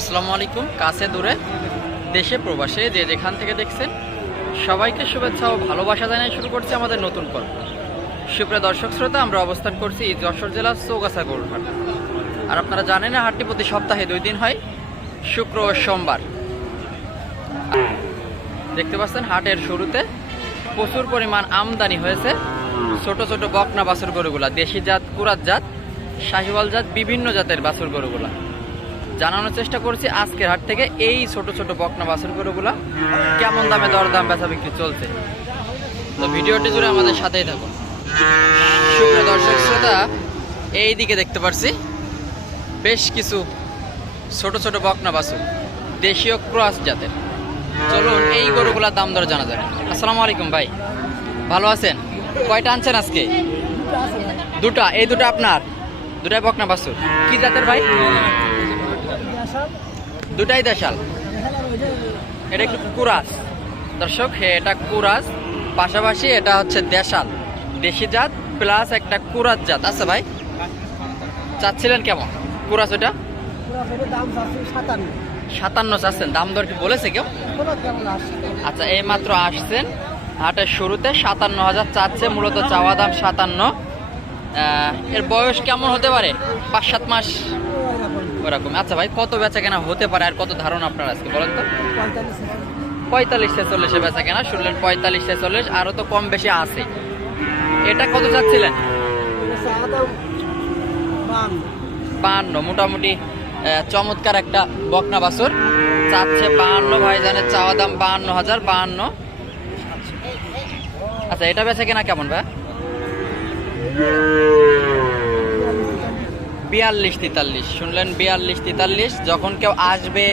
আসসালামু আলাইকুম, কাছে দূরে, দেশে প্রবাসে, যে যেখান থেকে দেখছেন, সবাইকে শুভেচ্ছা ও ভালোবাসা জানিয়ে শুরু করছি আমাদের নতুন পর্ব। সুপ্রিয় দর্শক শ্রোতা, আমরা অবস্থান করছি যশোর জেলার চৌগাছা গরুরহাট। আর আপনারা জানেন হাটটি প্রতি সপ্তাহে দুই দিন হয়, শুক্র ও সোমবার। দেখতে পাচ্ছেন, হাটের শুরুতে প্রচুর পরিমাণ আমদানি হয়েছে। ছোট ছোট বকনা বাছুর গরুগুলা দেশি জাত, কুরাত জাত, শাহিওয়াল জাত, বিভিন্ন জাতের বাছুর গরুগুলা জানানোর চেষ্টা করছি আজকের হাট থেকে এই ছোট ছোট বকনা বাছুর গরুগুলা কেমন দামে দরদাম বেচা বিক্রি চলছে। তো ভিডিওটি জুড়ে আমাদের সাথেই থাকুন। দর্শক শ্রোতা, এই দিকে দেখতে পারছি বেশ কিছু ছোট ছোট বকনা বাছুর, দেশীয় ক্রস জাতের। চলুন এই গরুগুলার দাম দর জানা যাবে আসসালামু আলাইকুম ভাই, ভালো আছেন? কয়টা আনছেন আজকে? দুটা, এই দুটো আপনার? দুটাই বকনা বাছুর। কি জাতের ভাই? দুটাই দেশাল। এটা একটু কুরাস। দর্শক, এটা কুরাস। পাশাপাশি এটা হচ্ছে দেশাল। দেশি জাত প্লাস একটা কুরাস জাত। আছে ভাই, চাচ্ছিলেন কেমন? কুরাস ওটা? সাতান্ন চাচ্ছেন। দাম দর কি বলেছে কেউ? আচ্ছা এই মাত্র আসছেন। হাটের শুরুতে সাতান্ন হাজার চাচ্ছে, মূলত চাওয়া দাম সাতান্ন। এর বয়স কেমন হতে পারে? পাঁচ সাত মাস? ওরকম। আচ্ছা ভাই কত বেচা কেনা হতে পারে আর কত ধারণা আপনার আজকে বলেন তো? পঁয়তাল্লিশ ছেচল্লিশে বেচা কেনা শুনলেন পঁয়তাল্লিশ ছেচল্লিশ আরও তো কম বেশি আছে এটা কত চাচ্ছিলেন বাহান্ন মোটামুটি চমৎকার একটা বকনা বাছুর। চাচ্ছে বাহান্ন ভাইজানের চাওয়া দাম বাহান্ন হাজার বাহান্ন আচ্ছা এটা বেচা কেনা কেমন ভাই? বিয়াল্লিশ তেতাল্লিশ। শুনলেন বিয়াল্লিশ তেতাল্লিশ? যখন কেউ আসবে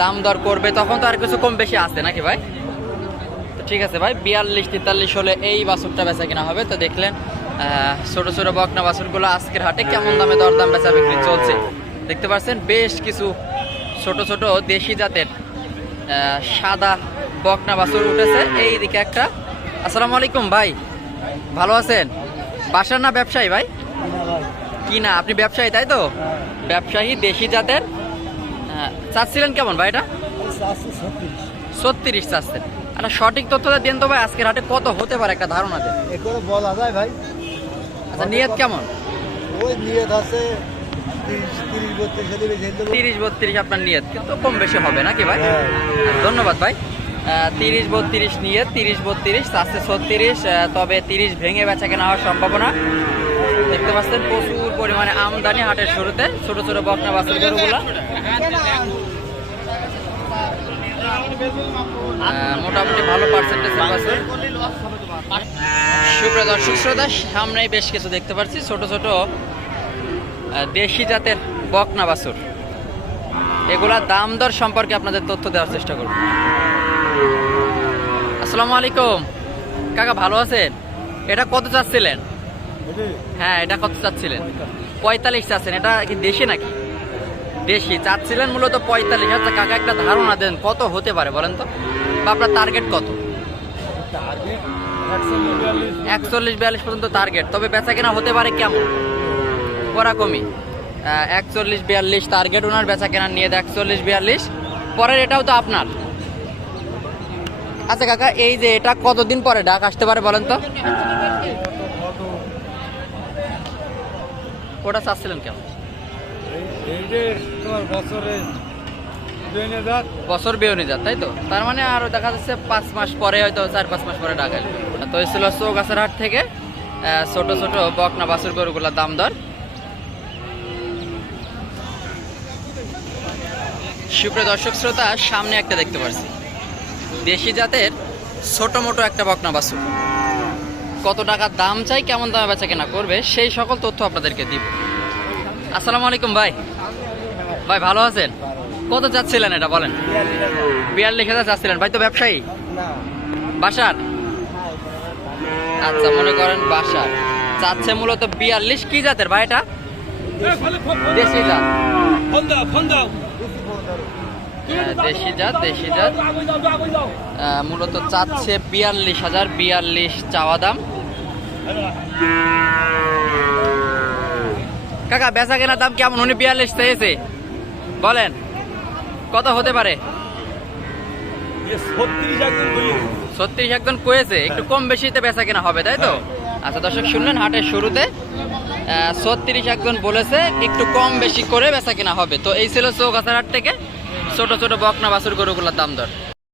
দাম দর করবে, তখন তো আর কিছু কম বেশি আছে নাকি ভাই? তো ঠিক আছে ভাই, বিয়াল্লিশ তেতাল্লিশ হলে এই বাছুরটা বেচা কেনা হবে। তো দেখলেন ছোট ছোট বকনা বাছুরগুলো আজকের হাটে কেমন দামে দরদাম বেচা বিক্রি চলছে। দেখতে পাচ্ছেন, বেশ কিছু ছোট ছোট দেশি জাতের সাদা বকনা বাছুর উঠেছে। এই দিকে একটা। আসসালামু আলাইকুম ভাই, ভালো আছেন? বাসার না ব্যবসায়ী ভাই? কি না আপনি ব্যবসায়ী তাই তো? ব্যবসায়ী দেশি জাতের। চাচ্ছিলেন কেমন ভাই এটা? ছত্রিশ চাচ্ছেন। একটা সঠিক তথ্যটা দেন তো ভাই আজকের হাটে কত হতে পারে একটা ধারণা দেন। বলা যায় ভাই। আচ্ছা নিয়ত কেমন? ওই নিয়ত আছে বত্রিশ তিরিশ বত্রিশ আপনার নিয়ত কিন্তু কম বেশি হবে নাকি ভাই? হ্যাঁ। ধন্যবাদ ভাই। তিরিশ বত্রিশ নিয়ে তিরিশ বত্রিশ চারশো ছত্রিশ তবে তিরিশ ভেঙে বেচা কেনা হওয়ার সম্ভাবনা। দেখতে পাচ্ছেন প্রচুর পরিমাণে আমদানি হাটের শুরুতে ছোট ছোট বকনা বাছুর গরুগুলা। মোটামুটি ভালো পার্সেন্টেজ বাছুর। সুপ্রিয় দর্শক শ্রোতা সামনেই বেশ কিছু দেখতে পাচ্ছি। ছোট ছোট দেশি জাতের বকনা বাছুর। এগুলার দাম দর সম্পর্কে আপনাদের তথ্য দেওয়ার চেষ্টা করব। আসসালামু আলাইকুম। কাকা, ভালো আছেন? এটা কত চাচ্ছিলেন? হ্যাঁ এটা কত চাচ্ছিলেন? পঁয়তাল্লিশ চাচ্ছেন, এটা কি দেশি নাকি? দেশি, চাচ্ছিলেন মূলত পঁয়তাল্লিশ। আচ্ছা কাকা, একটা ধারণা দেন, কত হতে পারে বলেন তো? বা আপনার টার্গেট কত? একচল্লিশ, বিয়াল্লিশ পর্যন্ত টার্গেট তবে বেচা কেনা হতে পারে কেমন? ওরকমই একচল্লিশ, বিয়াল্লিশ টার্গেট ওনার বেচা কেনা নিয়ে একচল্লিশ, বিয়াল্লিশ। পরের এটাও তো আপনার। আচ্ছা কাকা, এই যে এটা কতদিন পরে ডাক আসতে পারে বলেন তো? ওটা চাচ্ছিলেন কেমন এই যে তোমার বছরে বেউনি যাত তাই তো? তার মানে আরও দেখা যাচ্ছে পাঁচ মাস পরে হয়তো চার পাঁচ মাস পরে ডাক তো এই ছিল চৌগাছার হাট থেকে ছোট ছোট বকনা বাছুর গরুগুলার দাম দর। সুপ্রিয় দর্শক শ্রোতা সামনে একটা দেখতে পাচ্ছি দেশি জাতের ছোট মোটো একটা বকনা বাছুর। কত টাকা দাম চাই, কেমন দামে বেচা কেনা করবে, সেই সকল তথ্য আপনাদেরকে দিব। আসসালামু আলাইকুম ভাই। ভাই, ভালো আছেন? কত যাচ্ছিলেন এটা, বলেন? বিয়াল্লিশ হাজার যাচ্ছিলেন ভাই তো ব্যবসায়ী? বাসার? আচ্ছা মনে করেন বাসার। চাচ্ছে মূলত বিয়াল্লিশ। কি জাতের ভাই এটা? দেশি জাত। দেশি জাত দেশি জাত। মূলত চাচ্ছে বিয়াল্লিশ হাজার, বিয়াল্লিশ চাওয়া দাম। কাকা বেচা কেনার দাম কেমন? উনি বিয়াল্লিশ চেয়েছে। বলেন, কত হতে পারে? ছত্রিশ একজন কয়েছে, একটু কম বেশিতে বেচা কেনা হবে, তাই তো? আচ্ছা দর্শক, শুনলেন হাটের শুরুতে। ছত্রিশ একজন বলেছে, একটু কম বেশি করে বেচা কেনা হবে। তো এই ছিল চৌগাছার হাট থেকে। ছোট ছোট বকনা বাছুর গরুগুলোর দাম দর।